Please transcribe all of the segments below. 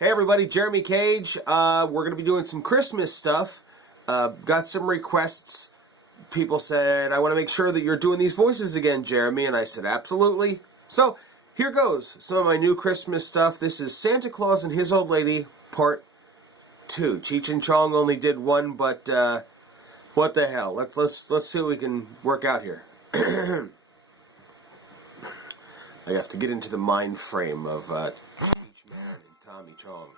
Hey everybody, Jeremy Cage. We're going to be doing some Christmas stuff. Got some requests. People said, I want to make sure that you're doing these voices again, Jeremy. And I said, absolutely. So, here goes. Some of my new Christmas stuff. This is Santa Claus and His Old Lady, Part 2. Cheech and Chong only did one, but what the hell. Let's see what we can work out here. I have to get into the mind frame of Cheech Man and Tommy Chong.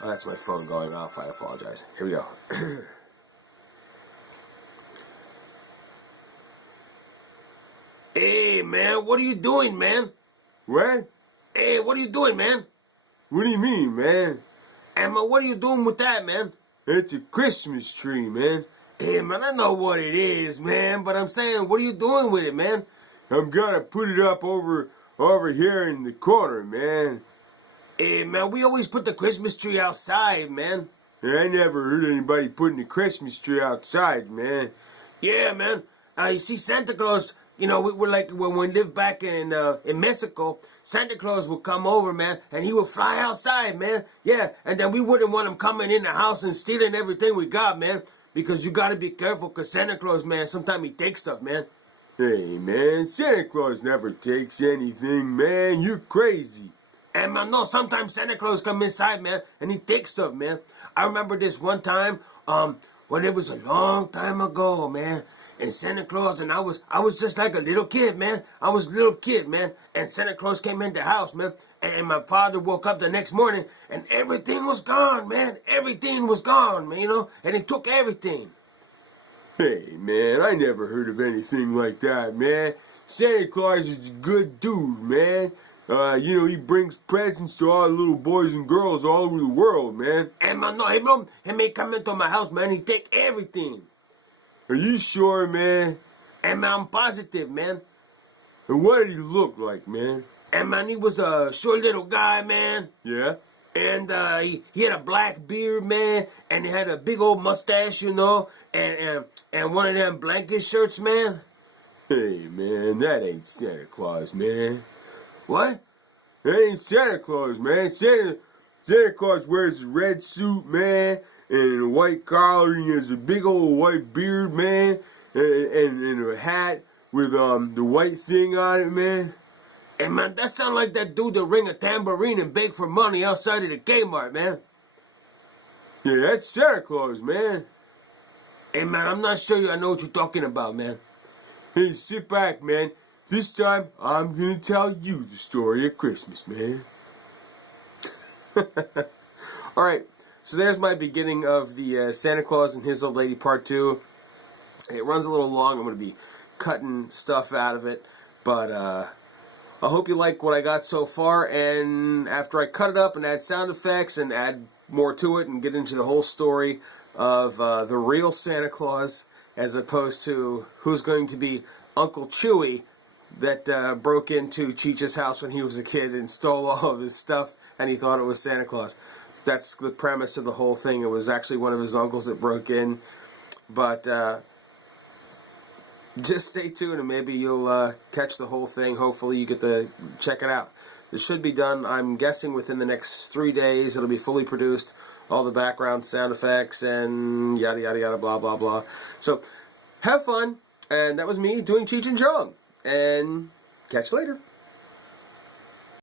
Oh, that's my phone going off. I apologize. Here we go. Hey, man, what are you doing, man? What? Hey, what are you doing, man? What do you mean, man? Emma, what are you doing with that, man? It's a Christmas tree, man. Hey, man, I know what it is, man, but I'm saying, what are you doing with it, man? I'm gonna put it up over here in the corner, man. Hey, man, we always put the Christmas tree outside, man. I never heard anybody putting the Christmas tree outside, man. Yeah, man. You see, Santa Claus, you know, we were like, when we lived back in Mexico, Santa Claus would come over, man, and he would fly outside, man. Yeah, and then we wouldn't want him coming in the house and stealing everything we got, man. Because you gotta be careful, because Santa Claus, man, sometimes he takes stuff, man. Hey, man, Santa Claus never takes anything, man. You're crazy. And, man, no, sometimes Santa Claus come inside, man, and he takes stuff, man. I remember this one time, when it was a long time ago, man, and Santa Claus, and I was just like a little kid, man. I was a little kid, man, and Santa Claus came in the house, man, and my father woke up the next morning, and everything was gone, man. Everything was gone, man, you know, and he took everything. Hey, man, I never heard of anything like that, man. Santa Claus is a good dude, man. You know, he brings presents to all the little boys and girls all over the world, man. And, man, no, he may come into my house, man. He take everything. Are you sure, man? And, man, I'm positive, man. And what did he look like, man? And, man, he was a short little guy, man. Yeah? And he had a black beard, man, and he had a big old mustache, you know, and one of them blanket shirts, man. Hey, man, that ain't Santa Claus, man. What? That ain't Santa Claus, man. Santa Claus wears a red suit, man, and a white collar, and he has a big old white beard, man, and a hat with the white thing on it, man. Hey, man, that sound like that dude that ring a tambourine and beg for money outside of the Kmart, man. Yeah, that's Santa Claus, man. Hey, man, I'm not sure I know what you're talking about, man. Hey, sit back, man. This time, I'm gonna tell you the story of Christmas, man. Alright, so there's my beginning of the Santa Claus and His Old Lady Part 2. It runs a little long. I'm gonna be cutting stuff out of it, but, I hope you like what I got so far, and after I cut it up and add sound effects and add more to it and get into the whole story of the real Santa Claus as opposed to who's going to be Uncle Chewy that broke into Cheech's house when he was a kid and stole all of his stuff and he thought it was Santa Claus. That's the premise of the whole thing. It was actually one of his uncles that broke in, but just stay tuned and maybe you'll catch the whole thing. Hopefully you get to check it out. It should be done, I'm guessing, within the next 3 days. It'll be fully produced. All the background sound effects and yada, yada, yada, blah, blah, blah. So, have fun. And that was me doing Cheech and Chong. And catch you later.